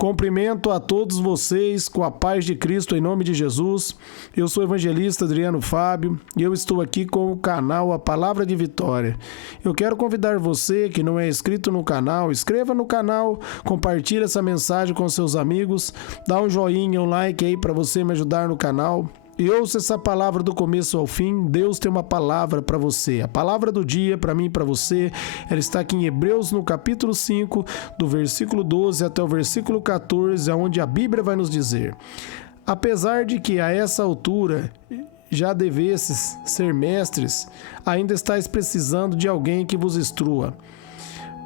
Cumprimento a todos vocês com a paz de Cristo em nome de Jesus. Eu sou o evangelista Adriano Fábio e eu estou aqui com o canal A Palavra de Vitória. Eu quero convidar você que não é inscrito no canal, inscreva no canal, compartilhe essa mensagem com seus amigos, dá um joinha, um like aí para você me ajudar no canal. E ouça essa palavra do começo ao fim. Deus tem uma palavra para você. A palavra do dia, para mim e para você, ela está aqui em Hebreus, no capítulo 5, do versículo 12 até o versículo 14, onde a Bíblia vai nos dizer: apesar de que a essa altura já devesses ser mestres, ainda estáis precisando de alguém que vos instrua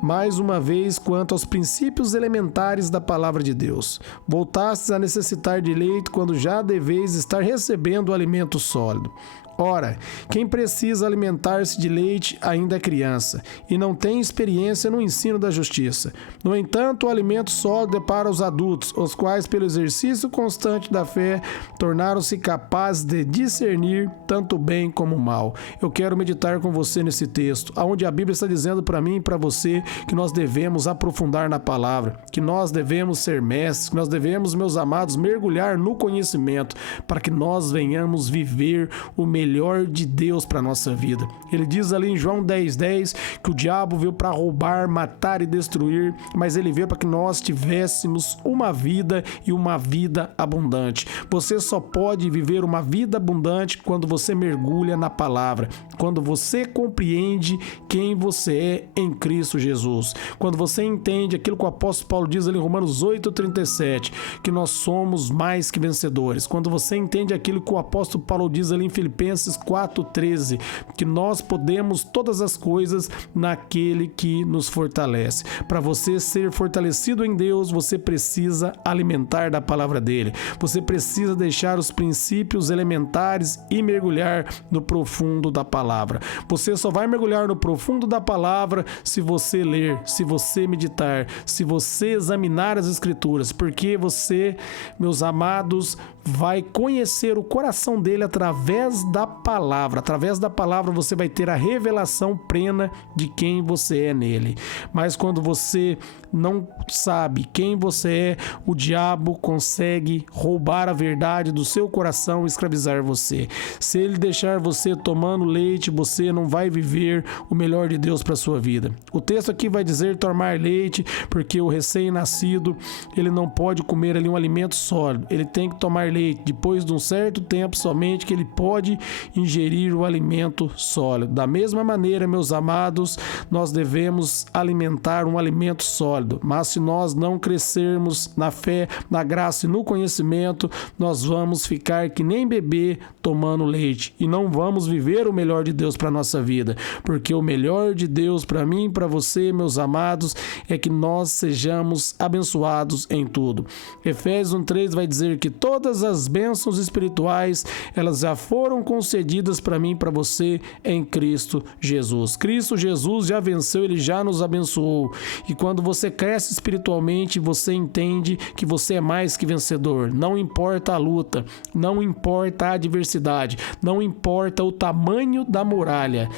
mais uma vez quanto aos princípios elementares da palavra de Deus. Voltastes a necessitar de leite quando já deveis estar recebendo o alimento sólido. Ora, quem precisa alimentar-se de leite ainda é criança e não tem experiência no ensino da justiça. No entanto, o alimento sólido é para os adultos, os quais, pelo exercício constante da fé, tornaram-se capazes de discernir tanto o bem como o mal. Eu quero meditar com você nesse texto, onde a Bíblia está dizendo para mim e para você que nós devemos aprofundar na palavra, que nós devemos ser mestres, que nós devemos, meus amados, mergulhar no conhecimento, para que nós venhamos viver o melhor de Deus para a nossa vida. Ele diz ali em João 10:10 que o diabo veio para roubar, matar e destruir, mas ele veio para que nós tivéssemos uma vida e uma vida abundante. Você só pode viver uma vida abundante quando você mergulha na palavra, quando você compreende quem você é em Cristo Jesus, quando você entende aquilo que o apóstolo Paulo diz ali em Romanos 8:37, que nós somos mais que vencedores, quando você entende aquilo que o apóstolo Paulo diz ali em Filipenses 4:13, que nós podemos todas as coisas naquele que nos fortalece. Para você ser fortalecido em Deus, você precisa alimentar da palavra dele. Você precisa deixar os princípios elementares e mergulhar no profundo da palavra. Você só vai mergulhar no profundo da palavra se você ler, se você meditar, se você examinar as escrituras, porque você, meus amados, vai conhecer o coração dele através da palavra. Através da palavra você vai ter a revelação plena de quem você é nele. Mas quando você não sabe quem você é, o diabo consegue roubar a verdade do seu coração e escravizar você. Se ele deixar você tomando leite, você não vai viver o melhor de Deus para a sua vida. O texto aqui vai dizer tomar leite, porque o recém-nascido, ele não pode comer ali um alimento sólido. Ele tem que tomar leite depois de um certo tempo somente que ele pode ingerir o alimento sólido. Da mesma maneira, meus amados, nós devemos alimentar um alimento sólido. Mas se nós não crescermos na fé, na graça e no conhecimento, nós vamos ficar que nem bebê tomando leite e não vamos viver o melhor de Deus para a nossa vida, porque o melhor de Deus para mim e para você, meus amados, é que nós sejamos abençoados em tudo. Efésios 1:3 vai dizer que todas as bênçãos espirituais, elas já foram concedidas para mim e para você em Cristo Jesus. Cristo Jesus já venceu, ele já nos abençoou. E quando você cresce espiritualmente, você entende que você é mais que vencedor. Não importa a luta, não importa a adversidade, não importa o tamanho da muralha,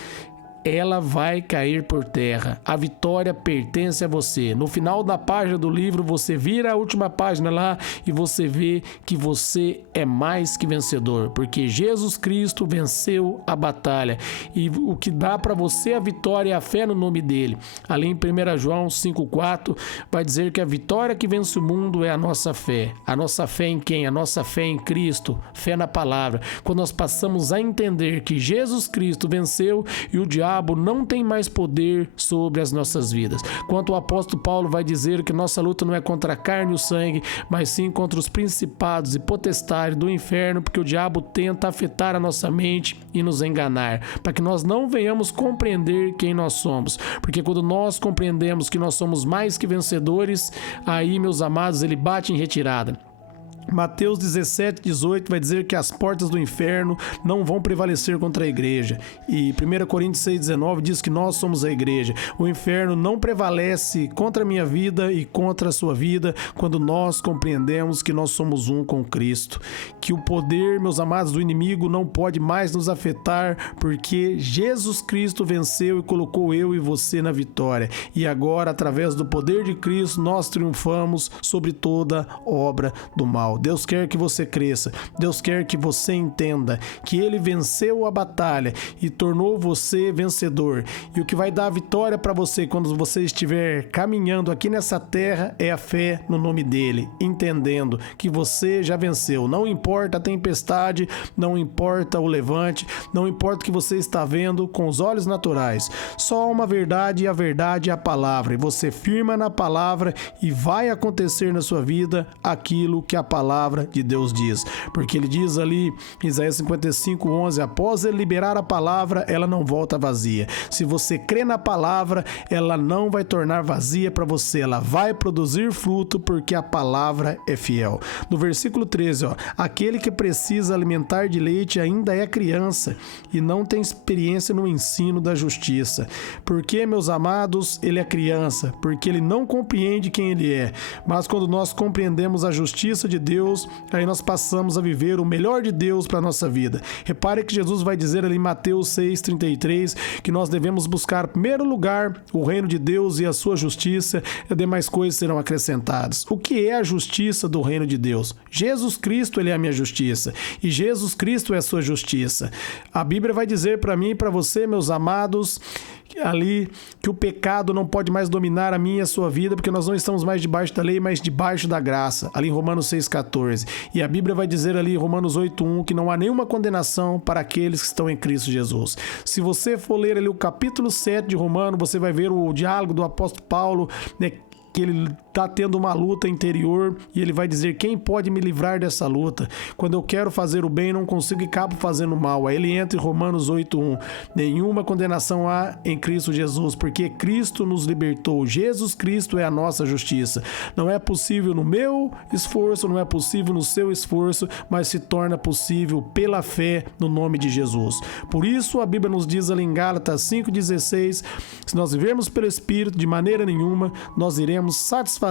ela vai cair por terra. A vitória pertence a você. No final da página do livro, você vira a última página lá e você vê que você é mais que vencedor, porque Jesus Cristo venceu a batalha. E o que dá para você a vitória é a fé no nome dele. Ali em 1 João 5:4 vai dizer que a vitória que vence o mundo é a nossa fé. A nossa fé em quem? A nossa fé em Cristo, fé na palavra. Quando nós passamos a entender que Jesus Cristo venceu e o diabo não tem mais poder sobre as nossas vidas. Quanto o apóstolo Paulo vai dizer que nossa luta não é contra a carne e o sangue, mas sim contra os principados e potestades do inferno, porque o diabo tenta afetar a nossa mente e nos enganar, para que nós não venhamos compreender quem nós somos. Porque quando nós compreendemos que nós somos mais que vencedores, aí, meus amados, ele bate em retirada. Mateus 17, 18 vai dizer que as portas do inferno não vão prevalecer contra a igreja. E 1 Coríntios 6, 19 diz que nós somos a igreja. O inferno não prevalece contra a minha vida e contra a sua vida quando nós compreendemos que nós somos um com Cristo. Que o poder, meus amados, do inimigo não pode mais nos afetar, porque Jesus Cristo venceu e colocou eu e você na vitória. E agora, através do poder de Cristo, nós triunfamos sobre toda obra do mal. Deus quer que você cresça, Deus quer que você entenda que Ele venceu a batalha e tornou você vencedor. E o que vai dar a vitória para você quando você estiver caminhando aqui nessa terra é a fé no nome dEle, entendendo que você já venceu. Não importa a tempestade, não importa o levante, não importa o que você está vendo com os olhos naturais. Só há uma verdade e a verdade é a palavra. E você firma na palavra e vai acontecer na sua vida aquilo que a palavra de Deus diz, porque ele diz ali em Isaías 55, 11, após ele liberar a palavra, ela não volta vazia. Se você crê na palavra, ela não vai tornar vazia para você, ela vai produzir fruto, porque a palavra é fiel. No versículo 13, aquele que precisa alimentar de leite ainda é criança e não tem experiência no ensino da justiça. Porque, meus amados, ele é criança, porque ele não compreende quem ele é, mas quando nós compreendemos a justiça de Deus, aí nós passamos a viver o melhor de Deus para a nossa vida. Repare que Jesus vai dizer ali em Mateus 6,33 que nós devemos buscar em primeiro lugar o reino de Deus e a sua justiça, e as demais coisas serão acrescentadas. O que é a justiça do reino de Deus? Jesus Cristo, ele é a minha justiça, e Jesus Cristo é a sua justiça. A Bíblia vai dizer para mim e para você, meus amados, ali que o pecado não pode mais dominar a minha e a sua vida, porque nós não estamos mais debaixo da lei, mas debaixo da graça, ali em Romanos 6,14. E a Bíblia vai dizer ali em Romanos 8,1 que não há nenhuma condenação para aqueles que estão em Cristo Jesus. Se você for ler ali o capítulo 7 de Romanos, você vai ver o diálogo do apóstolo Paulo, né, que ele está tendo uma luta interior e ele vai dizer: quem pode me livrar dessa luta? Quando eu quero fazer o bem, não consigo e acabo fazendo o mal. Aí ele entra em Romanos 8,1. Nenhuma condenação há em Cristo Jesus, porque Cristo nos libertou. Jesus Cristo é a nossa justiça. Não é possível no meu esforço, não é possível no seu esforço, mas se torna possível pela fé no nome de Jesus. Por isso a Bíblia nos diz ali em Gálatas 5,16, se nós vivermos pelo Espírito, de maneira nenhuma nós iremos satisfazer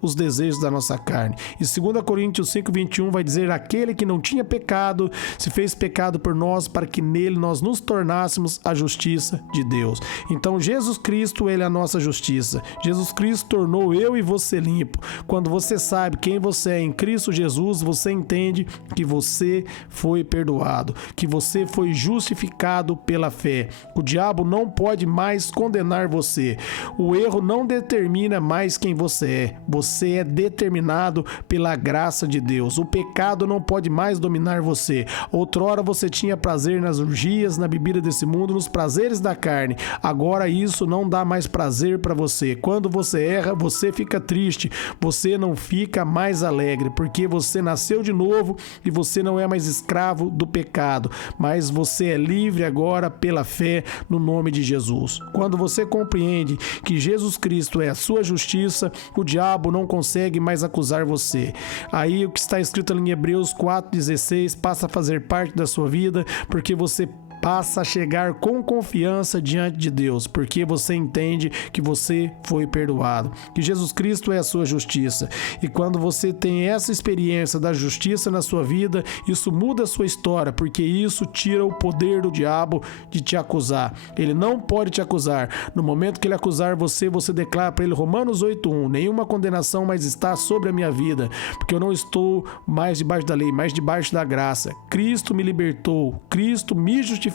os desejos da nossa carne. E 2 Coríntios 5,21 vai dizer: aquele que não tinha pecado se fez pecado por nós, para que nele nós nos tornássemos a justiça de Deus. Então Jesus Cristo, ele é a nossa justiça. Jesus Cristo tornou eu e você limpo. Quando você sabe quem você é em Cristo Jesus, você entende que você foi perdoado, que você foi justificado pela fé. O diabo não pode mais condenar você. O erro não determina mais quem você é. Você é determinado pela graça de Deus. O pecado não pode mais dominar você. Outrora você tinha prazer nas orgias, na bebida desse mundo, nos prazeres da carne. Agora isso não dá mais prazer para você. Quando você erra, você fica triste. Você não fica mais alegre, porque você nasceu de novo e você não é mais escravo do pecado, mas você é livre agora pela fé no nome de Jesus. Quando você compreende que Jesus Cristo é a sua justiça, o diabo não consegue mais acusar você. Aí o que está escrito ali em Hebreus 4,16 passa a fazer parte da sua vida, porque você passa a chegar com confiança diante de Deus, porque você entende que você foi perdoado, que Jesus Cristo é a sua justiça. E quando você tem essa experiência da justiça na sua vida, isso muda a sua história, porque isso tira o poder do diabo de te acusar. Ele não pode te acusar. No momento que ele acusar você, você declara para ele Romanos 8,1: nenhuma condenação mais está sobre a minha vida, porque eu não estou mais debaixo da lei, mas debaixo da graça. Cristo me libertou, Cristo me justificou.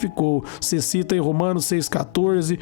Você cita em Romanos 6,14,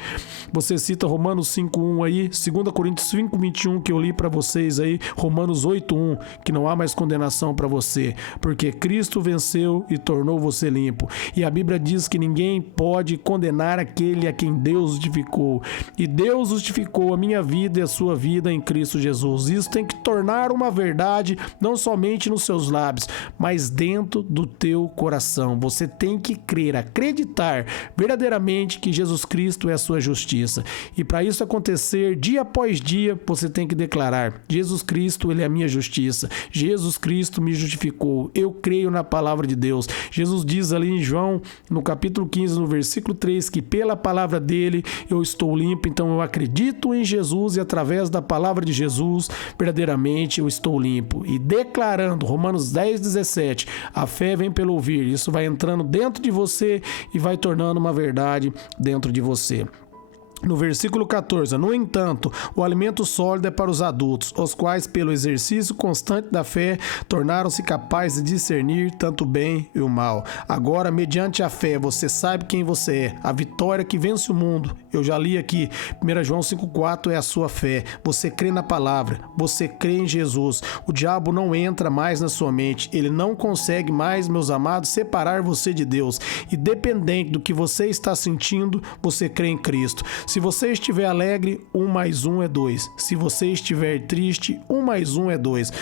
você cita Romanos 5,1 aí, 2 Coríntios 5,21 que eu li para vocês aí, Romanos 8,1, que não há mais condenação para você, porque Cristo venceu e tornou você limpo. E a Bíblia diz que ninguém pode condenar aquele a quem Deus justificou. E Deus justificou a minha vida e a sua vida em Cristo Jesus. Isso tem que tornar uma verdade não somente nos seus lábios, mas dentro do teu coração. Você tem que crer, acreditar acreditar verdadeiramente que Jesus Cristo é a sua justiça. E para isso acontecer, dia após dia, você tem que declarar: Jesus Cristo, ele é a minha justiça. Jesus Cristo me justificou. Eu creio na palavra de Deus. Jesus diz ali em João, no capítulo 15, no versículo 3, que pela palavra dele eu estou limpo. Então eu acredito em Jesus e através da palavra de Jesus, verdadeiramente eu estou limpo. E declarando, Romanos 10:17, a fé vem pelo ouvir. Isso vai entrando dentro de você e vai tornando uma verdade dentro de você. No versículo 14, no entanto, o alimento sólido é para os adultos, os quais, pelo exercício constante da fé, tornaram-se capazes de discernir tanto o bem e o mal. Agora, mediante a fé, você sabe quem você é, a vitória que vence o mundo. Eu já li aqui, 1 João 5,4 é a sua fé. Você crê na palavra, você crê em Jesus. O diabo não entra mais na sua mente, ele não consegue mais, meus amados, separar você de Deus. E dependente do que você está sentindo, você crê em Cristo. Se você estiver alegre, 1 mais 1 é 2. Se você estiver triste, 1 mais 1 é 2.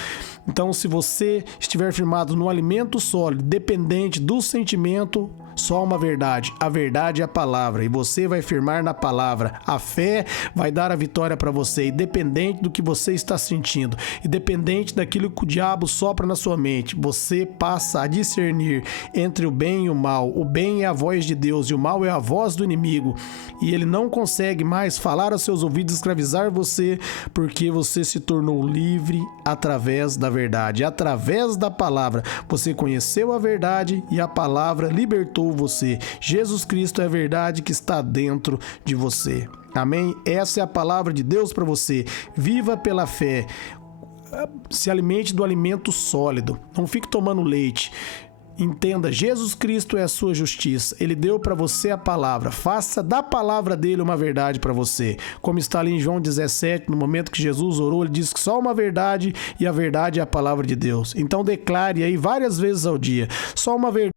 Então, se você estiver firmado no alimento sólido, dependente do sentimento, só uma verdade. A verdade é a palavra. E você vai firmar na palavra. A fé vai dar a vitória para você, independente do que você está sentindo, independente daquilo que o diabo sopra na sua mente. Você passa a discernir entre o bem e o mal. O bem é a voz de Deus e o mal é a voz do inimigo. E ele não consegue mais falar aos seus ouvidos, escravizar você, porque você se tornou livre através da verdade, através da palavra. Você conheceu a verdade e a palavra libertou você. Jesus Cristo é a verdade que está dentro de você. Amém? Essa é a palavra de Deus para você. Viva pela fé. Se alimente do alimento sólido. Não fique tomando leite. Entenda, Jesus Cristo é a sua justiça. Ele deu para você a palavra. Faça da palavra dele uma verdade para você. Como está ali em João 17, no momento que Jesus orou, ele disse que só uma verdade e a verdade é a palavra de Deus. Então declare aí várias vezes ao dia. Só uma verdade